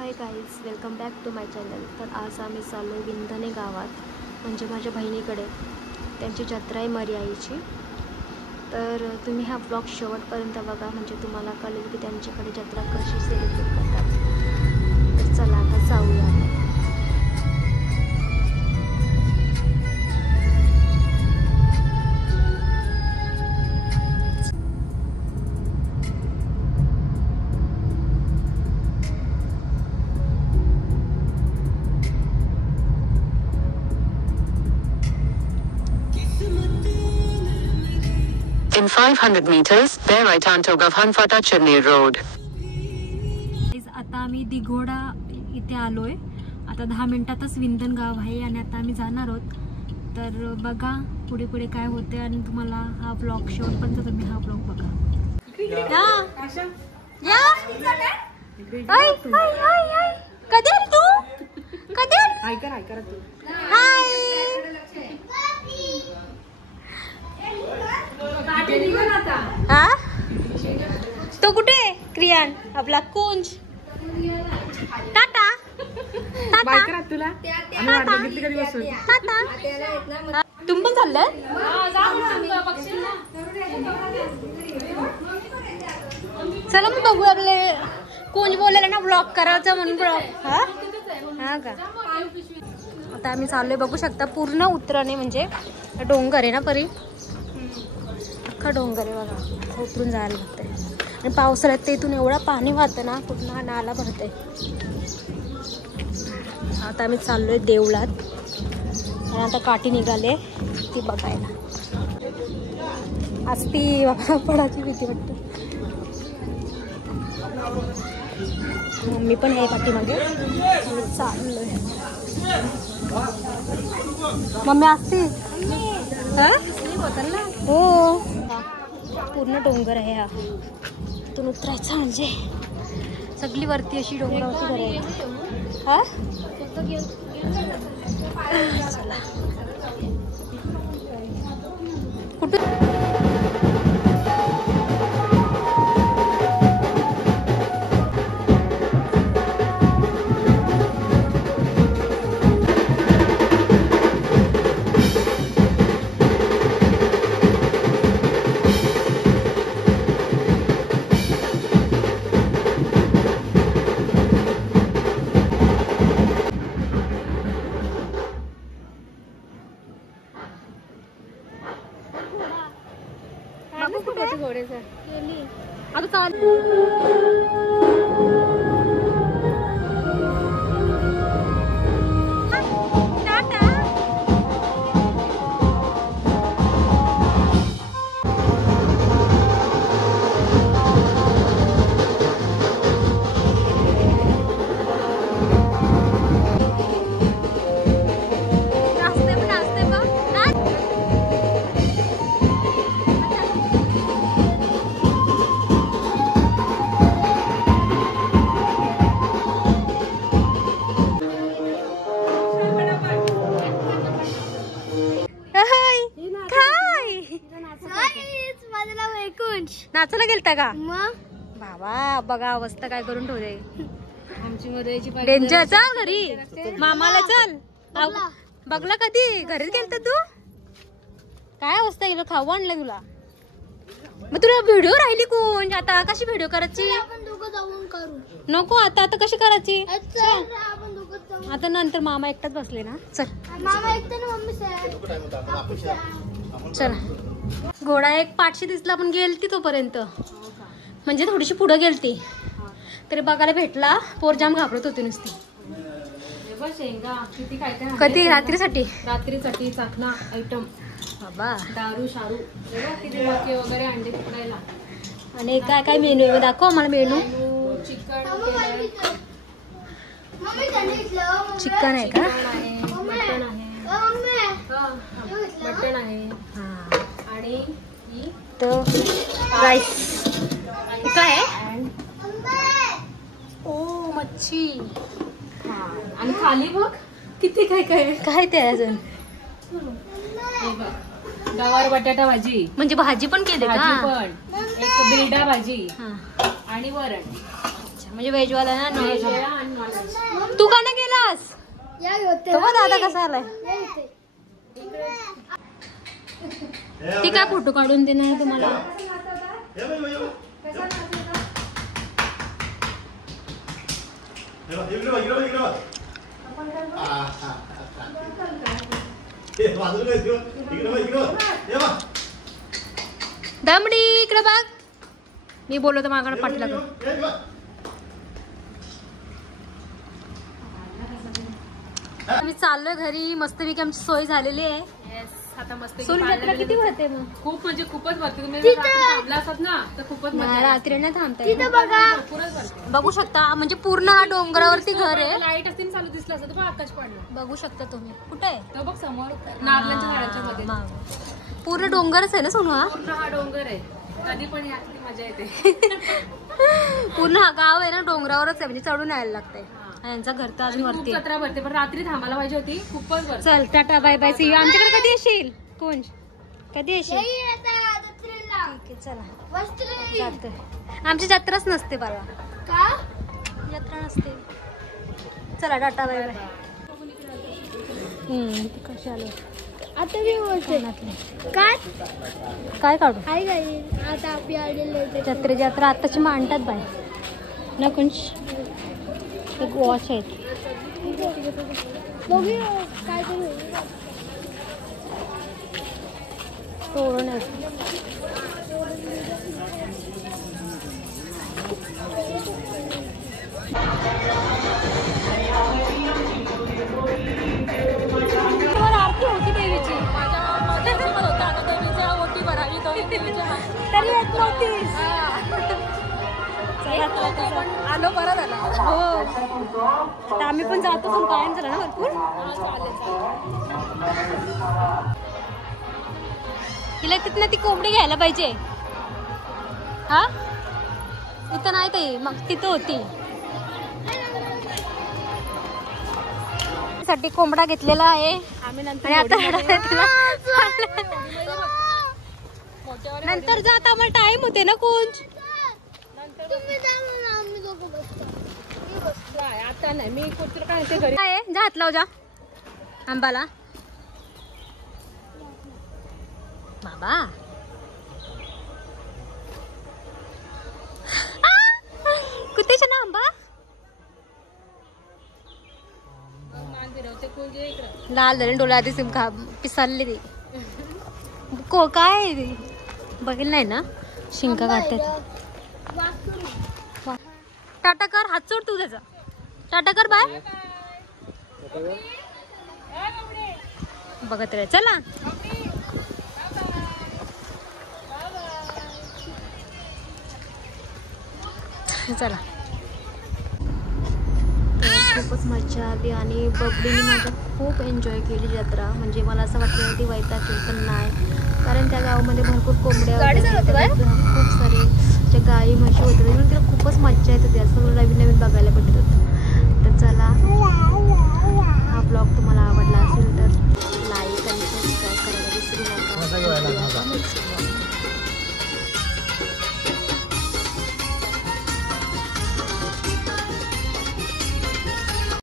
High guys, welcome back to my channel. तर आज आम्ही चाललो आहे विंधने गावात, म्हणजे माझ्या बहिणीकडे। त्यांची जत्रा आहे मर्याईची। तर तुम्ही हा ब्लॉग शेवटपर्यंत बघा, म्हणजे तुम्हाला कळेल की त्यांच्याकडे जत्रा कशी सेलिब्रेट करतात। तर चला आता जाऊया आपण। In 500 meters, bear right onto Gavhanfata Chennai Road. आता आम्ही दिघोडा इथे आलोय। आता 10 मिनिटातच विंधन गाव आहे आणि आता आम्ही जाणार आहोत। तर बघा पुढे पुढे काय होते आणि तुम्हाला हा ब्लॉग शेवटपर्यंत तुम्ही हा ब्लॉग बघा। कधी तू कधी हा तो कुठे क्रियान आपला कुंज टाटा टाटा तुला तुम्ही पण चाललंय। चला मग बघू, आपले कुंज बोलायला ना ब्लॉग करायचं म्हणून ब्लॉग। हा का आता आम्ही चाललोय, बघू शकता पूर्ण उतरणे, म्हणजे डोंगर आहे ना परी, अख्खा डोंगर आहे बघा, उतरून जायला लागतंय। आणि पावसाळ्यात ते इथून एवढा पाणी वाहतं ना, पूर्ण नाला भरतंय। आता आम्ही चाललोय देवळात आणि आता काठी निघाले ती बघायला। आज ती पडायची भीती वाटते। मम्मी पण आहे पाठीमागे, चाललोय। मम्मी असती हो, पूर्ण डोंगर आहे हा, इथून उतरायचं म्हणजे सगळी वरती अशी डोंगरावरती घर आहे। हा चला कुठं आता चाल नाचायला गेलता का बाबा? बघा अवस्था काय करून ठेवले आमची डेंजर। चल घरी, मामाला चल। बघला कधी घरीच गेलता तू? काय अवस्था गेलो, खाऊ आणलं तुला? मग तुला व्हिडिओ राहिली कोण? आता कशी व्हिडिओ करायची? नको आता, आता कशी करायची? आता नंतर मामा एकटाच बसले ना, चल चला। घोडा एक पाठशी दिसला, पण गेलती तोपर्यंत, म्हणजे थोडीशी पुढे गेलती तरी बघायला भेटला। पोरजाम घाबरत होती नुसती। कधी रात्रीसाठी चाकणा आयटम बाबा, दारू शारू किती वगैरे, अंडे पकडायला। आणि काय काय मेनू आहे दाखव आम्हाला। मेनू चिकन आहे का? मटन आहे आणि तो राईस काय आहे? ओ मच्छी। आणि खाली बघ किती काय काय काय ते अजून। गवार बटाटा भाजी, म्हणजे भाजी पण केली का? पण एक बिरडा भाजी आणि वरण। म्हणजे व्हेजवाला ना नॉनव्हेज. तू का नाही गेलास? दादा कसा आलाय? ती काय फोटो काढून देणार तुम्हाला? दमडी इकडे बघ. मी बोललो तर माझ्याकडे पाठी लागल. आम्ही चाललोय घरी. मस्तपैकी आमची सोय झालेली आहे. आता मस्त सोनजत्रा किती भरते मग? खूप म्हणजे खूपच भरते. तुम्ही थांबला असत ना तर खूपच रात्री नाही थांबताय. बघू शकता म्हणजे पूर्ण हा डोंगरावरती घर आहे. लाईट असतील चालू दिसलं असतं तर आकाश पडलं. बघू शकता तुम्ही. कुठे आहे? तर बघ समोर नारळाच्या झाडाच्या मध्ये. पूर्ण डोंगरच आहे ना सोनू? हा पूर्ण हा डोंगर आहे. कधी पण याची मजा येते. पूर्ण हा गाव आहे ना डोंगरावरच आहे म्हणजे चढून यायला लागतंय. यांचा घर तर अजून वरती. जत्रा भरते पण रात्री थांबायला पाहिजे होती. खूपच भरते. चल tata bye bye see you. आमच्याकडे कधी येशील? कोण कधी येशील? चला जातोय. आमची जत्राच नसते बाळा. जत्रा नसते. चला टाटा बाय बाय. कशी आलो आता मी बोलते. काय काय काढू? काय काय आता आपली आलेली जत्रे जत्रा आताची मांडतात बाय ना. कोण एक वॉच आहे. काय तोरण आहे. आरती होती देवीची. देवीच्या ओटी भरावी तरी येत नव्हतीस. आलो बरं झालं. हो तर आम्ही पण जातो. पण कायम झालं ना भरपूर. तिला तिथनं ती कोंबडी घ्यायला पाहिजे. हा इथं नाही ताई. मग तिथं होती. साठी कोंबडा घेतलेला आहे आम्ही. नंतर आता नंतर जात आम्हाला टाइम होते ना. कोण आता नाही मी कुठं काय ते घरी काय जा हात लाव जा आंबाला. बाबा कुठेच ना आंबा. लाल झाले डोळे आधी सिम खा पिसालले ती. को काय बघेल नाही ना. शिंका काढतात. टाटा कर. हात सोड तू त्याचा. टाटा कर बाय. बघत रे. चला चला. खूपच मजा आली आणि बबलीने माझं खूप एन्जॉय केली जत्रा. म्हणजे मला असं वाटलं ती वैताग केली पण नाही. कारण त्या गावामध्ये भरपूर कोंबड्या खूप सारे ज्या गाई म्हशी होत्या त्यामुळे तिला खूपच मजा येत होती. असं नवीन नवीन बघायला भेटत होतं. तर चला हा ब्लॉग तुम्हाला आवडला असेल